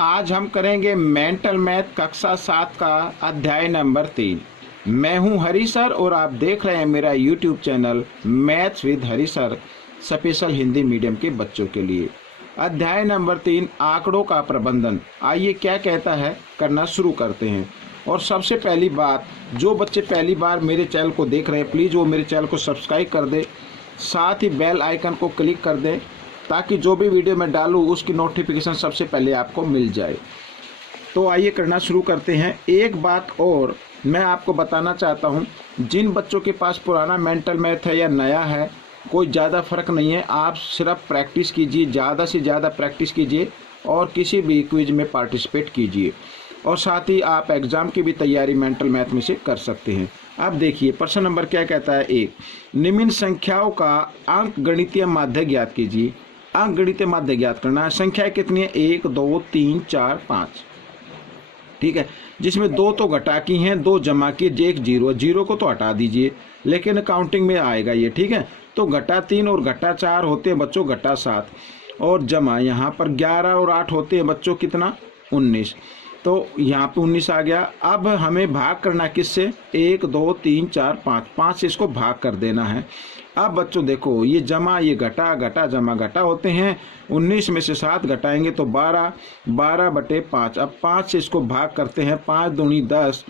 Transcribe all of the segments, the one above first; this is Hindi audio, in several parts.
आज हम करेंगे मेंटल मैथ कक्षा 7 का अध्याय नंबर 3। मैं हूं हरी सर और आप देख रहे हैं मेरा YouTube channel maths with Hari sir, special Hindi medium के बच्चों के लिए। अध्याय नंबर 3 आंकड़ों का प्रबंधन। आइए क्या कहता है करना शुरू करते हैं। और सबसे पहली बात, जो बच्चे पहली बार मेरे चैनल को देख रहे हैं प्लीज़ वो मेरे चैनल को सब्सक्राइब कर दे, साथ ही बेल आइकन को क्लिक कर दें ताकि जो भी वीडियो मैं डालूँ उसकी नोटिफिकेशन सबसे पहले आपको मिल जाए। तो आइए करना शुरू करते हैं। एक बात और मैं आपको बताना चाहता हूं, जिन बच्चों के पास पुराना मेंटल मैथ है या नया है, कोई ज़्यादा फ़र्क नहीं है। आप सिर्फ प्रैक्टिस कीजिए, ज़्यादा से ज़्यादा प्रैक्टिस कीजिए और किसी भी क्विज में पार्टिसिपेट कीजिए और साथ ही आप एग्ज़ाम की भी तैयारी मेंटल मैथ में से कर सकते हैं। अब देखिए प्रश्न नंबर क्या कहता है। एक, निम्न संख्याओं का अंक गणितीय माध्य ज्ञात कीजिए। अंक गणितीय माध्य ज्ञात करना है। संख्याएं कितनी है? 1 2 3 4 5। ठीक है, जिसमें 2 तो घटा की हैं, 2 जमा की, 1 0। 0 को तो हटा दीजिए लेकिन काउंटिंग में आएगा ये। ठीक है, तो घटा 3 और घटा 4 होते हैं बच्चों घटा 7 और जमा यहाँ पर 11 और 8 होते हैं बच्चों कितना? 19। तो यहाँ पे 19 आ गया। अब हमें भाग करना किससे? 1 2 3 4 5, 5 से इसको भाग कर देना है। अब बच्चों देखो, ये जमा ये घटा, घटा जमा घटा होते हैं। 19 में से 7 घटाएंगे तो 12, 12/5। अब 5 से इसको भाग करते हैं, 5 दूनी 10।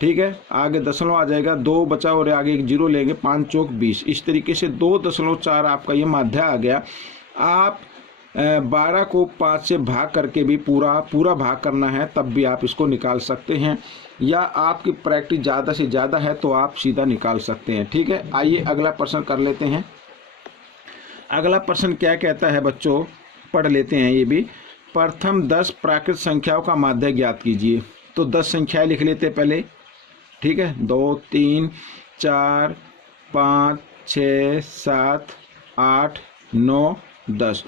ठीक है, आगे दशमलव आ जाएगा, 2 बचा और आगे एक 0 लेंगे, 5 चौक 20। इस तरीके से 2.4 आपका ये माध्य आ गया। आप 12 को 5 से भाग करके भी पूरा भाग करना है, तब भी आप इसको निकाल सकते हैं, या आपकी प्रैक्टिस ज़्यादा से ज़्यादा है तो आप सीधा निकाल सकते हैं। ठीक है, आइए अगला प्रश्न कर लेते हैं। अगला प्रश्न क्या कहता है बच्चों, पढ़ लेते हैं ये भी। प्रथम 10 प्राकृत संख्याओं का माध्य ज्ञात कीजिए। तो 10 संख्याएं लिख लेते पहले। ठीक है, 2 3 4 5 6 7 8 9 10।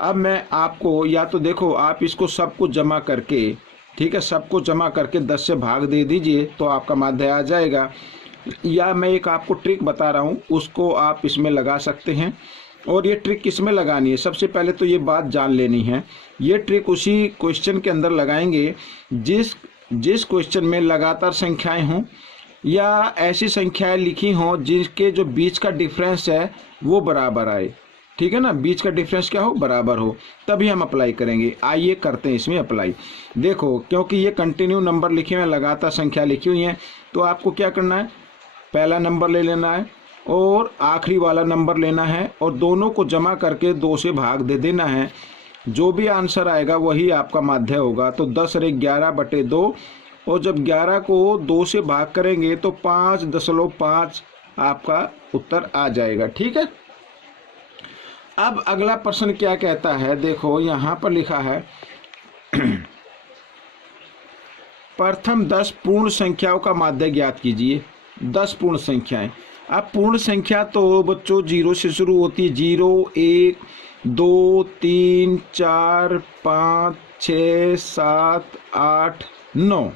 अब मैं आपको, या तो देखो आप इसको सबको जमा करके, ठीक है, सबको जमा करके 10 से भाग दे दीजिए तो आपका माध्य आ जाएगा, या मैं एक आपको ट्रिक बता रहा हूँ उसको आप इसमें लगा सकते हैं। और ये ट्रिक किसमें लगानी है? सबसे पहले तो ये बात जान लेनी है। ये ट्रिक उसी क्वेश्चन के अंदर लगाएंगे जिस क्वेश्चन में लगातार संख्याएं हों या ऐसी संख्याएं लिखी हों जिसके जो बीच का डिफरेंस है वो बराबर आए। ठीक है ना, बीच का डिफरेंस क्या हो? बराबर हो, तभी हम अप्लाई करेंगे। आइए करते हैं इसमें अप्लाई। देखो, क्योंकि ये कंटिन्यू नंबर लिखे हुए हैं, लगातार संख्या लिखी हुई है, तो आपको क्या करना है? पहला नंबर ले लेना है और आखिरी वाला नंबर लेना है और दोनों को जमा करके 2 से भाग दे देना है। जो भी आंसर आएगा वही आपका माध्य होगा। तो 10 × 11/2, और जब 11 को 2 से भाग करेंगे तो 5.5 आपका उत्तर आ जाएगा। ठीक है, अब अगला प्रश्न क्या कहता है, देखो यहाँ पर लिखा है प्रथम 10 पूर्ण संख्याओं का माध्य ज्ञात कीजिए। 10 पूर्ण संख्याएं। अब पूर्ण संख्या तो बच्चों 0 से शुरू होती है। 0 1 2 3 4 5 6 7 8 9।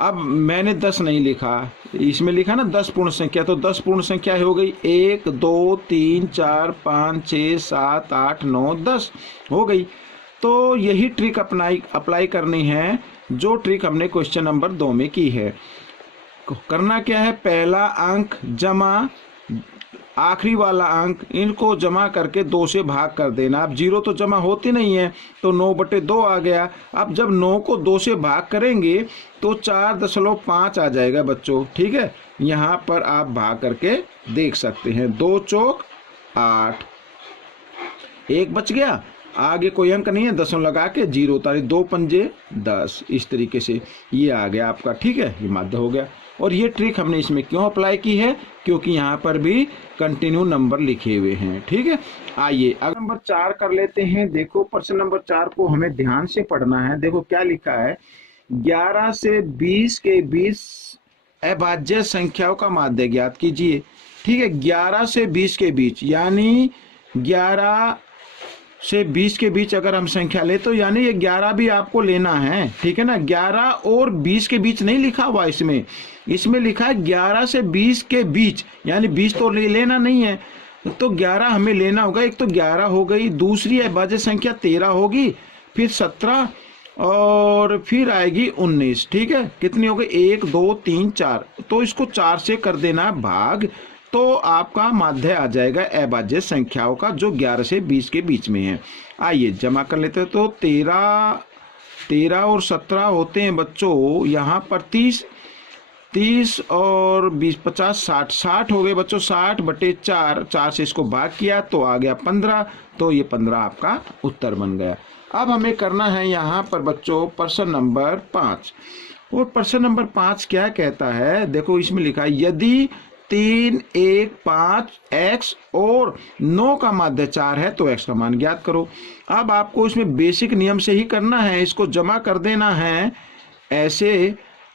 अब मैंने 10 नहीं लिखा, इसमें लिखा ना 10 पूर्ण संख्या, तो 10 पूर्ण संख्या हो गई। 1 2 3 4 5 6 7 8 9 10 हो गई। तो यही ट्रिक अप्लाई करनी है जो ट्रिक हमने क्वेश्चन नंबर 2 में की है। करना क्या है? पहला अंक जमा आखिरी वाला अंक, इनको जमा करके 2 से भाग कर देना। अब 0 तो जमा होती नहीं है तो 9/2 आ गया। अब जब 9 को 2 से भाग करेंगे तो 4.5 आ जाएगा बच्चों। ठीक है, यहाँ पर आप भाग करके देख सकते हैं। 2 चौक 8, 1 बच गया, आगे कोई अंक नहीं है, 10 लगा के 0 उतारे, 2 पंजे 10। इस तरीके से ये आ गया आपका। ठीक है, ये माध्य हो गया। और ये ट्रिक हमने इसमें क्यों अप्लाई की है? क्योंकि यहाँ पर भी कंटिन्यू नंबर लिखे हुए हैं। ठीक है, आइए अगला नंबर 4 कर लेते हैं। देखो प्रश्न नंबर 4 को हमें ध्यान से पढ़ना है। देखो क्या लिखा है, 11 से 20 के बीच अभाज्य संख्याओं का माध्य ज्ञात कीजिए। ठीक है, 11 से 20 के बीच, यानी 11 से 20 के बीच अगर हम संख्या ले तो यानी ये 11 भी आपको लेना है। ठीक है ना, 11 और 20 के बीच नहीं लिखा हुआ इसमें लिखा है 11 से 20 के बीच, यानी 20 तो लेना नहीं है, तो 11 हमें लेना होगा। एक तो 11 हो गई, दूसरी अभाज्य संख्या 13 होगी, फिर 17 और फिर आएगी 19। ठीक है, कितनी हो गई? 1 2 3 4। तो इसको 4 से कर देना भाग, तो आपका माध्य आ जाएगा अभाज्य संख्याओं का, जो 11 से 20 के बीच में है। आइए जमा कर लेते हैं। तो 13 और 17 होते हैं बच्चों यहाँ पर 30 और 20 50 60 हो गए बच्चों। 60/4, 4 से इसको भाग किया तो आ गया 15। तो ये 15 आपका उत्तर बन गया। अब हमें करना है यहाँ पर बच्चों प्रश्न नंबर 5। और प्रश्न नंबर 5 क्या कहता है? देखो इसमें लिखा है, यदि 3 1 5 x और 9 का माध्य 4 है तो x का मान ज्ञात करो। अब आपको इसमें बेसिक नियम से ही करना है, इसको जमा कर देना है ऐसे,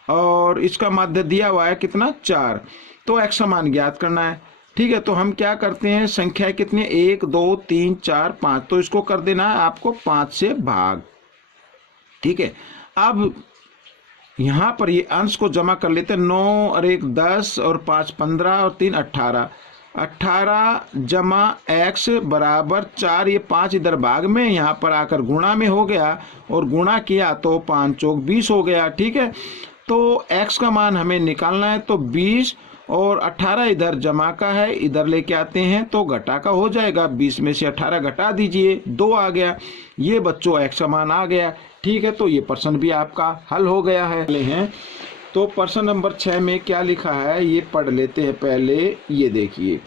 और इसका माध्य दिया हुआ है कितना? 4। तो x का मान ज्ञात करना है। ठीक है, तो हम क्या करते हैं, संख्या कितनी? 1 2 3 4 5। तो इसको कर देना है आपको 5 से भाग। ठीक है, अब यहाँ पर ये अंश को जमा कर लेते हैं। 9 और 1 10 और 5 15 और 3 18। 18 जमा x बराबर 4। ये 5 इधर भाग में, यहाँ पर आकर गुणा में हो गया, और गुणा किया तो 5 चौक 20 हो गया। ठीक है, तो x का मान हमें निकालना है, तो 20 और 18 इधर जमा का है, इधर लेके आते हैं तो घटा का हो जाएगा। 20 में से 18 घटा दीजिए, 2 आ गया। ये बच्चों x का मान आ गया। ठीक है, तो ये प्रश्न भी आपका हल हो गया है। तो प्रश्न नंबर 6 में क्या लिखा है ये पढ़ लेते हैं पहले। ये देखिए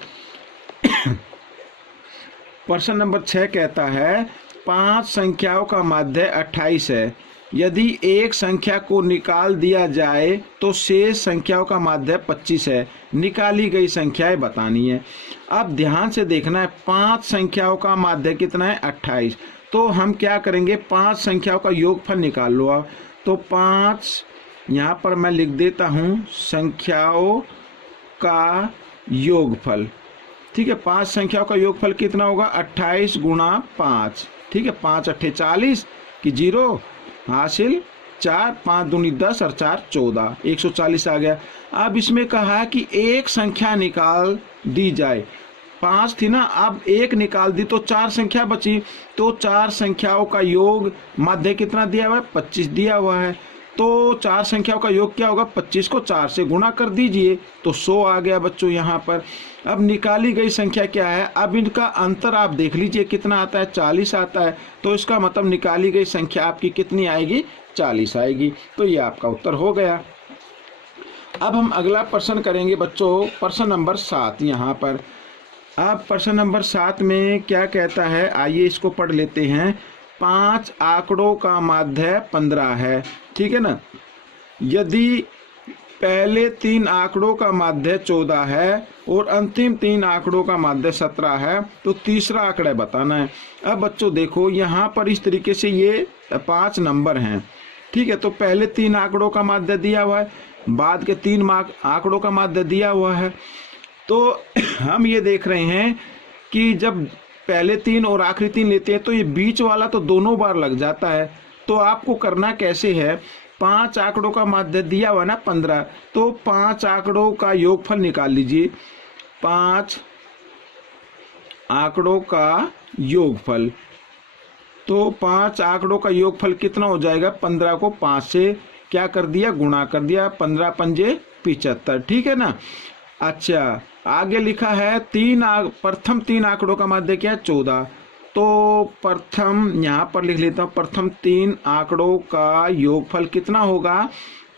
प्रश्न नंबर 6 कहता है, 5 संख्याओं का माध्य 28 है। यदि एक संख्या को निकाल दिया जाए तो शेष संख्याओं का माध्य 25 है। निकाली गई संख्याएं बतानी है। अब ध्यान से देखना है, 5 संख्याओं का माध्य कितना है? 28। तो हम क्या करेंगे, 5 संख्याओं का योगफल निकाल लो। अब तो 5 यहाँ पर मैं लिख देता हूँ, संख्याओं का योगफल। ठीक है, 5 संख्याओं का योगफल कितना होगा? 28 गुणा 5। ठीक है, 5 8 40 की 0 हासिल 4, 5 दूनी 10 और 4 14, 140 आ गया। अब इसमें कहा कि एक संख्या निकाल दी जाए। 5 थी ना, अब एक निकाल दी तो 4 संख्या बची। तो 4 संख्याओं का योग माध्य कितना दिया हुआ है? 25 दिया हुआ है। तो 4 संख्याओं का योग क्या होगा? 25 को 4 से गुणा कर दीजिए तो 100 आ गया बच्चों यहाँ पर। अब निकाली गई संख्या क्या है? अब इनका अंतर आप देख लीजिए कितना आता है? 40 आता है। तो इसका मतलब निकाली गई संख्या आपकी कितनी आएगी? 40 आएगी। तो ये आपका उत्तर हो गया। अब हम अगला प्रश्न करेंगे बच्चों, प्रश्न नंबर 7 यहाँ पर। अब प्रश्न नंबर 7 में क्या कहता है, आइए इसको पढ़ लेते हैं। 5 आंकड़ों का माध्य 15 है। ठीक है ना, यदि पहले 3 आंकड़ों का माध्य 14 है और अंतिम 3 आंकड़ों का माध्य 17 है तो तीसरा आंकड़ा बताना है। अब बच्चों देखो यहाँ पर इस तरीके से ये 5 नंबर हैं। ठीक है, तो पहले 3 आंकड़ों का माध्य दिया हुआ है, बाद के 3 आंकड़ों का माध्य दिया हुआ है। तो हम ये देख रहे हैं कि जब पहले 3 और आखिरी 3 लेते हैं तो ये बीच वाला तो दोनों बार लग जाता है। तो आपको करना कैसे है, 5 आंकड़ों का माध्य दिया हुआ ना 15, तो 5 आंकड़ों का योगफल निकाल लीजिए। 5 आंकड़ों का योगफल, तो 5 आंकड़ों का योगफल कितना हो जाएगा? 15 को 5 से क्या कर दिया? गुणा कर दिया। 15 पंजे 75। ठीक है ना। अच्छा, आगे लिखा है प्रथम 3 आंकड़ों का माध्य क्या है? 14। तो प्रथम यहाँ पर लिख लेता हूँ, प्रथम 3 आंकड़ों का योगफल कितना होगा?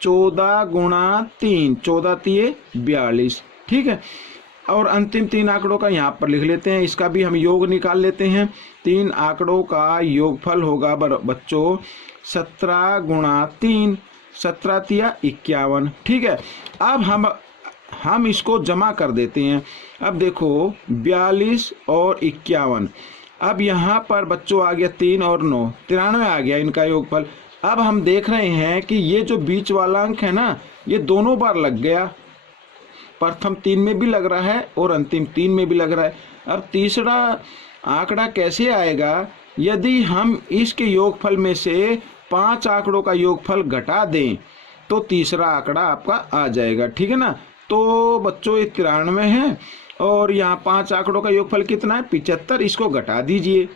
14 गुणा 3, 14 तिये 42। ठीक है, और अंतिम 3 आंकड़ों का यहाँ पर लिख लेते हैं, इसका भी हम योग निकाल लेते हैं। 3 आंकड़ों का योगफल होगा बच्चों 17 गुणा 3, 17 तिया 51। ठीक है, अब हम इसको जमा कर देते हैं। अब देखो 42 और 51। अब यहाँ पर बच्चों आ गया 3 और 9, 93 आ गया इनका योगफल। अब हम देख रहे हैं कि ये जो बीच वाला अंक है ना, ये दोनों बार लग गया। प्रथम 3 में भी लग रहा है और अंतिम 3 में भी लग रहा है। अब तीसरा आंकड़ा कैसे आएगा? यदि हम इसके योगफल में से 5 आंकड़ों का योगफल घटा दें तो तीसरा आंकड़ा आपका आ जाएगा। ठीक है ना। तो बच्चों ये 93 है और यहाँ 5 आंकड़ों का योगफल कितना है? 75। इसको घटा दीजिए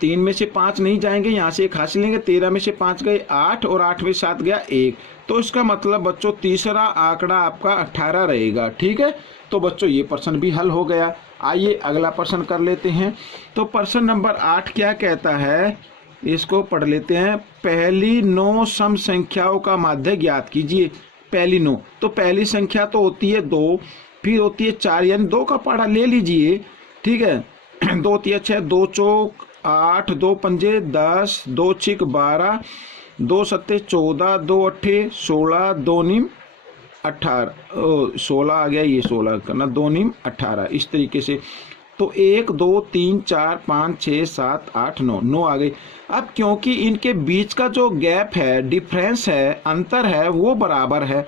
3 में से 5 नहीं जाएंगे, यहाँ से 1 हासिल लेंगे, 13 में से 5 गए 8 और 8 में 7 गया 1। तो इसका मतलब बच्चों तीसरा आंकड़ा आपका 18 रहेगा। ठीक है, तो बच्चों ये प्रश्न भी हल हो गया। आइए अगला प्रश्न कर लेते हैं। तो प्रश्न नंबर 8 क्या कहता है, इसको पढ़ लेते हैं। पहली 9 सम संख्याओं का माध्य ज्ञात कीजिए। पहली 9, तो पहली संख्या तो होती है 2, फिर होती है 4, यानी 2 का पहाड़ा ले लीजिए। ठीक है, 2 तिया 6, 2 चौक 8, 2 पंजे 10, 2 छिक 12, 2 सत्ते 14, 2 अट्ठे 16, 2 नीम 18, 16 आ गया, ये 16 करना, 2 नीम 18, इस तरीके से। तो 1 2 3 4 5 6 7 8 9, 9 आ गई। अब क्योंकि इनके बीच का जो गैप है, डिफरेंस है, अंतर है, वो बराबर है,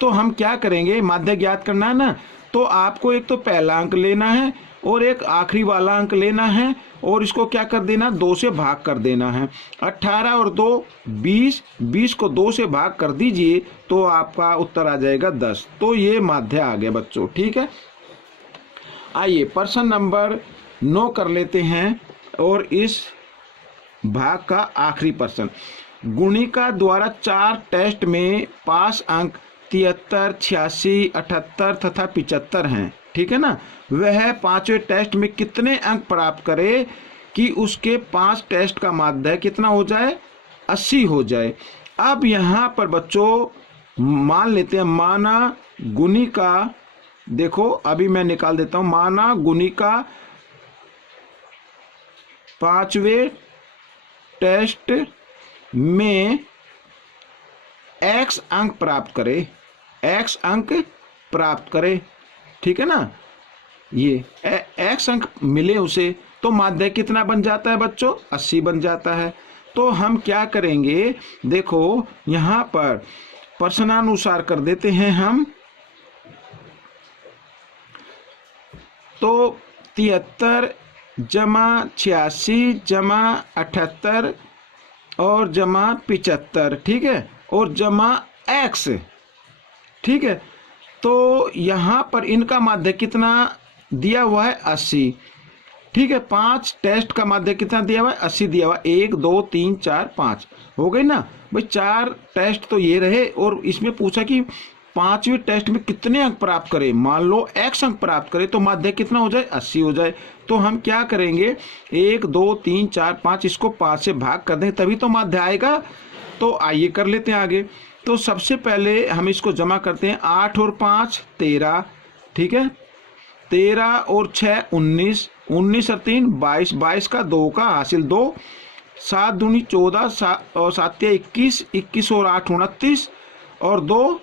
तो हम क्या करेंगे, माध्य ज्ञात करना है ना। तो आपको एक तो पहला अंक लेना है और एक आखिरी वाला अंक लेना है, और इसको क्या कर देना, 2 से भाग कर देना है। 18 और 2 20, 20 को 2 से भाग कर दीजिए तो आपका उत्तर आ जाएगा 10। तो ये माध्य आ गया बच्चों। ठीक है, आइए प्रश्न नंबर 9 कर लेते हैं, और इस भाग का आखिरी प्रश्न। गुणिका द्वारा 4 टेस्ट में पास अंक 73, 86, 78 तथा 75 हैं। ठीक है ना, वह 5वें टेस्ट में कितने अंक प्राप्त करे कि उसके 5 टेस्ट का माध्य कितना हो जाए, 80 हो जाए। अब यहाँ पर बच्चों मान लेते हैं, माना गुणिका, देखो अभी मैं निकाल देता हूं, माना गुणिका 5वें टेस्ट में x अंक प्राप्त करे, x अंक प्राप्त करे। ठीक है ना, ये x अंक मिले उसे, तो माध्य कितना बन जाता है बच्चों, 80 बन जाता है। तो हम क्या करेंगे, देखो यहाँ पर प्रश्नानुसार कर देते हैं हम। तो 73 जमा 86 जमा 78 और जमा 75, ठीक है, और जमा x। ठीक है, तो यहाँ पर इनका माध्य कितना दिया हुआ है, 80। ठीक है, 5 टेस्ट का माध्य कितना दिया हुआ है, 80 दिया हुआ। 1 2 3 4 5 हो गई ना भाई, 4 टेस्ट तो ये रहे, और इसमें पूछा कि 5वें टेस्ट में कितने अंक प्राप्त करें। मान लो x अंक प्राप्त करें तो माध्य कितना हो जाए, 80 हो जाए। तो हम क्या करेंगे, 1 2 3 4 5, इसको 5 से भाग कर दें तभी तो माध्य आएगा। तो आइए कर लेते हैं आगे। तो सबसे पहले हम इसको जमा करते हैं, 8 और 5 13, ठीक है, 13 और 6 19, 19 और 3 22, 22 का 2 का हासिल 2, 7 दूनी 14 और 7 21, 21 और 8 29, और 2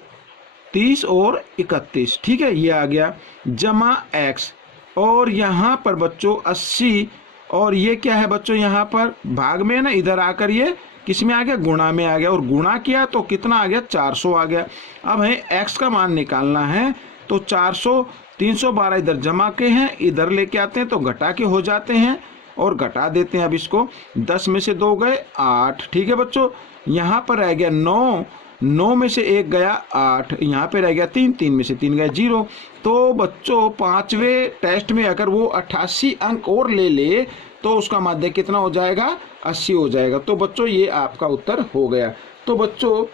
30 और 31। ठीक है, ये आ गया, जमा x। और यहाँ पर बच्चों 80, और ये क्या है बच्चों, यहाँ पर भाग में है ना, इधर आकर ये किस में आ गया, गुणा में आ गया, और गुणा किया तो कितना आ गया, 400 आ गया। अब हमें x का मान निकालना है, तो 400 312 इधर जमा के हैं, इधर लेके आते हैं तो घटा के हो जाते हैं, और घटा देते हैं। अब इसको 10 में से 2 गए 8। ठीक है बच्चों, यहाँ पर रह गया 9, 9 में से 1 गया 8, यहाँ पे रह गया 3, 3 में से 3 गया 0। तो बच्चों 5वें टेस्ट में अगर वो 88 अंक और ले तो उसका माध्य कितना हो जाएगा, 80 हो जाएगा। तो बच्चों ये आपका उत्तर हो गया। तो बच्चों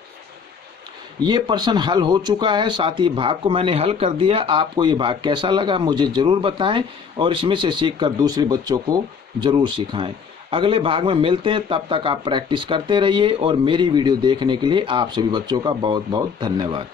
ये प्रश्न हल हो चुका है, साथ ही भाग को मैंने हल कर दिया। आपको ये भाग कैसा लगा मुझे ज़रूर बताएं, और इसमें से सीखकर दूसरे बच्चों को ज़रूर सिखाएं। अगले भाग में मिलते हैं, तब तक आप प्रैक्टिस करते रहिए, और मेरी वीडियो देखने के लिए आप सभी बच्चों का बहुत बहुत धन्यवाद।